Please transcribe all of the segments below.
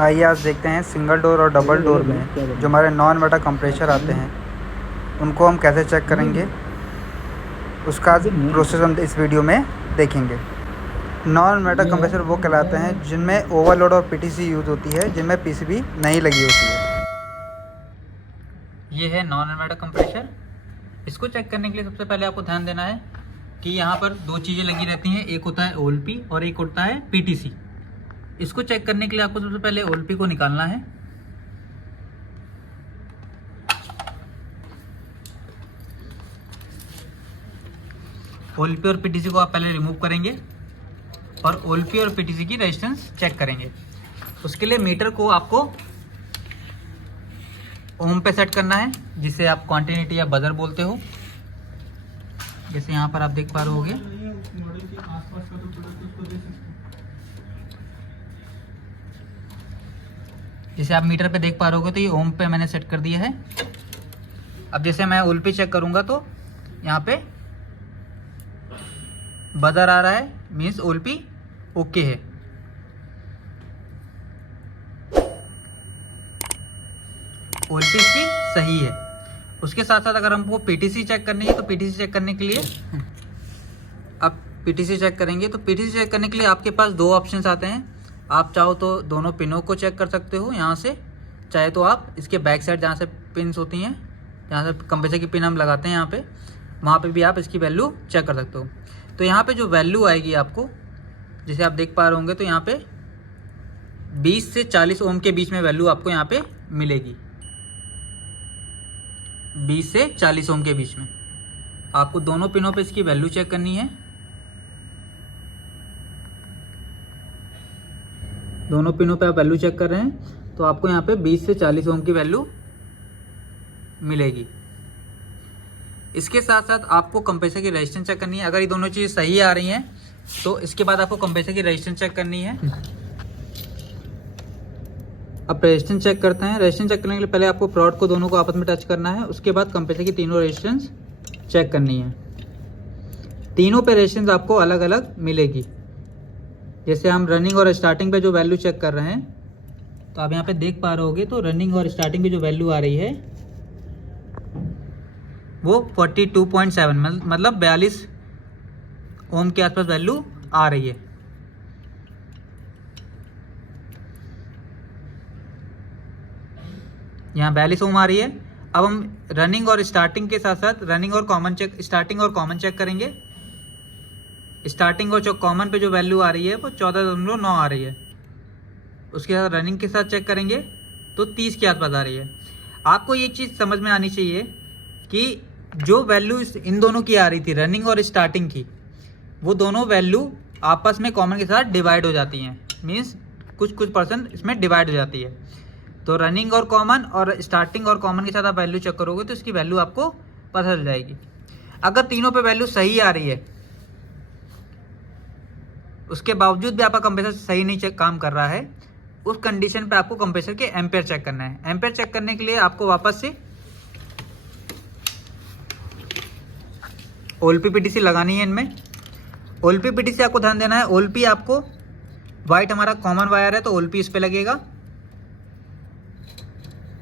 आइए आज देखते हैं सिंगल डोर और डबल डोर में जो हमारे नॉन वाटर कंप्रेसर आते हैं उनको हम कैसे चेक करेंगे, उसका प्रोसेस हम इस वीडियो में देखेंगे। नॉन वाटर कंप्रेसर वो कहलाते हैं जिनमें ओवरलोड और पीटीसी यूज़ होती है, जिनमें पीसीबी नहीं लगी होती है। ये है नॉन इन्वर्टर कंप्रेसर। इसको चेक करने के लिए सबसे पहले आपको ध्यान देना है कि यहाँ पर दो चीज़ें लगी रहती हैं, एक होता है ओएलपी और एक होता है पीटीसी। इसको चेक करने के लिए आपको सबसे पहले ओएलपी को निकालना है। ओएलपी और पीटीसी को आप पहले रिमूव करेंगे और ओएलपी और पीटीसी की रेजिस्टेंस चेक करेंगे। उसके लिए मीटर को आपको ओम पे सेट करना है, जिसे आप क्वांटिटी या बजर बोलते हो। जैसे यहाँ पर आप देख पा रहे होगे, जैसे आप मीटर पे देख पा रहे होगे तो ये ओम पे मैंने सेट कर दिया है। अब जैसे मैं ओएलपी चेक करूंगा तो यहाँ पे बजर आ रहा है, मीन्स ओएलपी ओके है। ओएलपी इसकी सही है। उसके साथ साथ अगर हमको पीटीसी चेक करनी है तो पीटीसी चेक करने के लिए आप पीटीसी चेक करेंगे तो पीटीसी चेक करने के लिए आपके पास दो ऑप्शंस आते हैं। आप चाहो तो दोनों पिनों को चेक कर सकते हो यहाँ से, चाहे तो आप इसके बैक साइड जहाँ से पिन्स होती हैं, जहाँ से कंप्रेसर की पिन हम लगाते हैं यहाँ पे, वहाँ पे भी आप इसकी वैल्यू चेक कर सकते हो। तो यहाँ पे जो वैल्यू आएगी आपको, जैसे आप देख पा रहे होंगे, तो यहाँ पे 20 से 40 ओम के बीच में वैल्यू आपको यहाँ पे मिलेगी। 20 से 40 ओम के बीच में आपको दोनों पिनों पे इसकी वैल्यू चेक करनी है। दोनों पिनों पे आप वैल्यू चेक कर रहे हैं तो आपको यहाँ पे 20 से 40 ओम की वैल्यू मिलेगी। इसके साथ साथ आपको कंप्रेसर की रेजिस्टेंस चेक करनी है। अगर ये दोनों चीज़ सही आ रही हैं तो इसके बाद आपको कंप्रेसर की रेजिस्टेंस चेक करनी है। अब रेजिस्टेंस चेक करते हैं। रेजिस्टेंस चेक करने के लिए पहले आपको प्रोड को दोनों को आपस में टच करना है, उसके बाद कंप्रेसर की तीनों रेजिस्टेंस चेक करनी है। तीनों पे रेजिस्टेंस आपको अलग अलग मिलेगी। जैसे हम रनिंग और स्टार्टिंग पे जो वैल्यू चेक कर रहे हैं तो आप यहाँ पे देख पा रहे होगे, तो रनिंग और स्टार्टिंग पे जो वैल्यू आ रही है वो 42.7 मतलब 42 ओम के आसपास वैल्यू आ रही है। यहाँ 42 ओम आ रही है। अब हम रनिंग और स्टार्टिंग के साथ साथ रनिंग और कॉमन चेक, स्टार्टिंग और कॉमन चेक करेंगे। स्टार्टिंग और जो कॉमन पे जो वैल्यू आ रही है वो 14.9 आ रही है। उसके साथ रनिंग के साथ चेक करेंगे तो 30 के आसपास आ रही है। आपको ये चीज़ समझ में आनी चाहिए कि जो वैल्यू इन दोनों की आ रही थी, रनिंग और स्टार्टिंग की, वो दोनों वैल्यू आपस में कॉमन के साथ डिवाइड हो जाती हैं। मीन्स कुछ परसेंट इसमें डिवाइड हो जाती है। तो रनिंग और कॉमन और स्टार्टिंग और कॉमन के साथ आप वैल्यू चेक करोगे तो इसकी वैल्यू आपको पता चल जाएगी। अगर तीनों पे वैल्यू सही आ रही है, उसके बावजूद भी आपका कंप्रेसर सही नहीं काम कर रहा है, उस कंडीशन पे आपको कंप्रेसर के एम्पेयर चेक करना है। एम्पेयर चेक करने के लिए आपको वापस से ओएलपी पीटीसी लगानी है। इनमें ओएलपी पीटीसी आपको ध्यान देना है। ओएलपी आपको व्हाइट हमारा कॉमन वायर है तो ओएलपी इस पे लगेगा।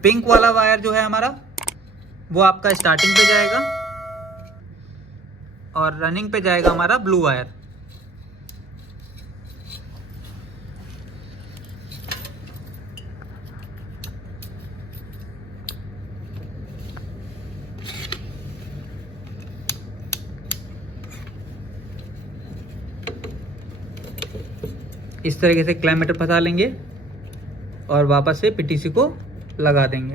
पिंक वाला वायर जो है हमारा वो आपका स्टार्टिंग पे जाएगा और रनिंग पे जाएगा हमारा ब्लू वायर। इस तरीके से क्लैम मीटर फंसा लेंगे और वापस से पीटीसी को लगा देंगे।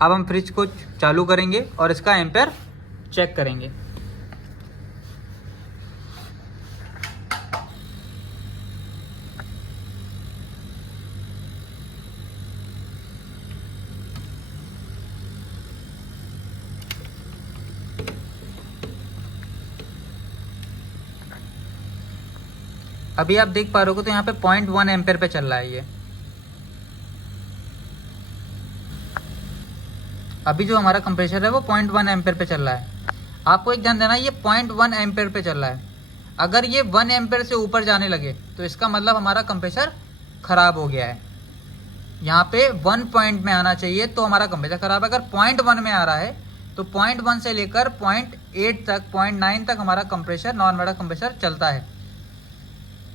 अब हम फ्रिज को चालू करेंगे और इसका एम्पेयर चेक करेंगे। अभी आप देख पा रहे हो तो यहाँ पे 0.1 एम्पेयर पे चल रहा है ये। अभी जो हमारा कंप्रेसर है वो 0.1 एम्पेयर पे चल रहा है। आपको एक ध्यान देना, ये 0.1 एम्पेयर पे चल रहा है। अगर ये 1 एम्पेयर से ऊपर जाने लगे तो इसका मतलब हमारा कंप्रेसर खराब हो गया है। यहाँ पे 1 पॉइंट में आना चाहिए तो हमारा कंप्रेसर खराब है। अगर 0.1 में आ रहा है तो 0.1 से लेकर 0.8 तक 0.9 तक हमारा कंप्रेसर, नॉन मेटा कंप्रेसर चलता है।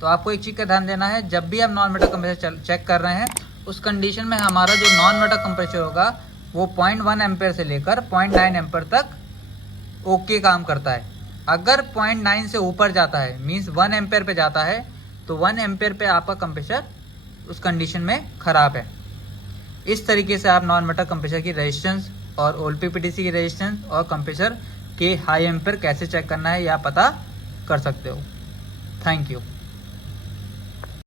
तो आपको एक चीज़ का ध्यान देना है, जब भी आप नॉन मेटा कंप्रेसर चेक कर रहे हैं उस कंडीशन में हमारा जो नॉन मेटा कंप्रेसर होगा वो 0.1 एम्पेयर से लेकर 0.9 एम्पेयर तक ओके काम करता है। अगर 0.9 से ऊपर जाता है, मींस 1 एम्पेयर पे जाता है, तो 1 एम्पेयर पे आपका कंप्रेसर उस कंडीशन में ख़राब है। इस तरीके से आप नॉन मेटा कंप्रेसर की रेजिस्टेंस और OLPPTC की रेजिस्टेंस और कंप्रेसर के हाई एम्पेयर कैसे चेक करना है या पता कर सकते हो। Thank you.